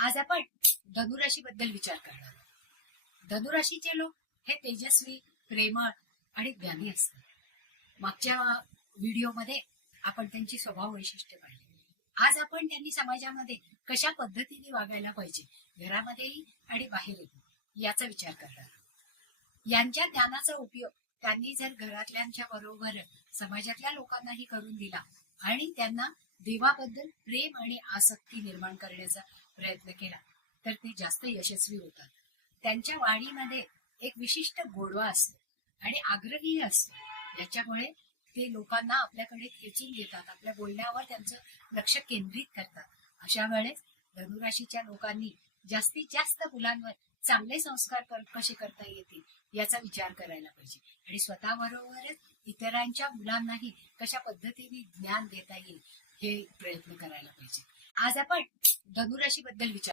आज आपण धनुराशी बद्दल विचार करणार आहोत. धनुराशीचे लोक हे तेजस्वी, प्रेमळ आणि ज्ञानी असतात. मागच्या व्हिडिओमध्ये आपण त्यांची स्वभाव वैशिष्ट्ये पाहिली. आज आपण त्यांनी समाजामध्ये कशा पद्धतीने वागायला पाहिजे, घरामध्येही आणि बाहेरही, याचा विचार करणार आहोत. यांच्या ज्ञानाचा उपयोग त्यांनी जर घरातल्यांच्या बरोबर समाजातल्या लोकांनाही करून दिला आणि त्यांना देवाबद्दल प्रेम आणि आसक्ती निर्माण करण्याचा प्रयत्न केला तर ते जास्त यशस्वी होतात. त्यांच्या वाणीमध्ये एक विशिष्ट गोडवा असतो आणि आग्रही असतो, याच्यामुळे ते लोकांना आपल्याकडे खेचून घेतात, आपल्या बोलण्यावर त्यांचं लक्ष केंद्रित करतात. अशा वेळेस धनुराशीच्या लोकांनी जास्तीत जास्त मुलांवर चांगले संस्कार कसे करता येतील याचा विचार करायला पाहिजे आणि स्वतःबरोबरच इतरांच्या मुलांनाही कशा पद्धतीने ज्ञान देता येईल हे प्रयत्न करायला पाहिजे. आज आपण धनुराशी बद्दल विचार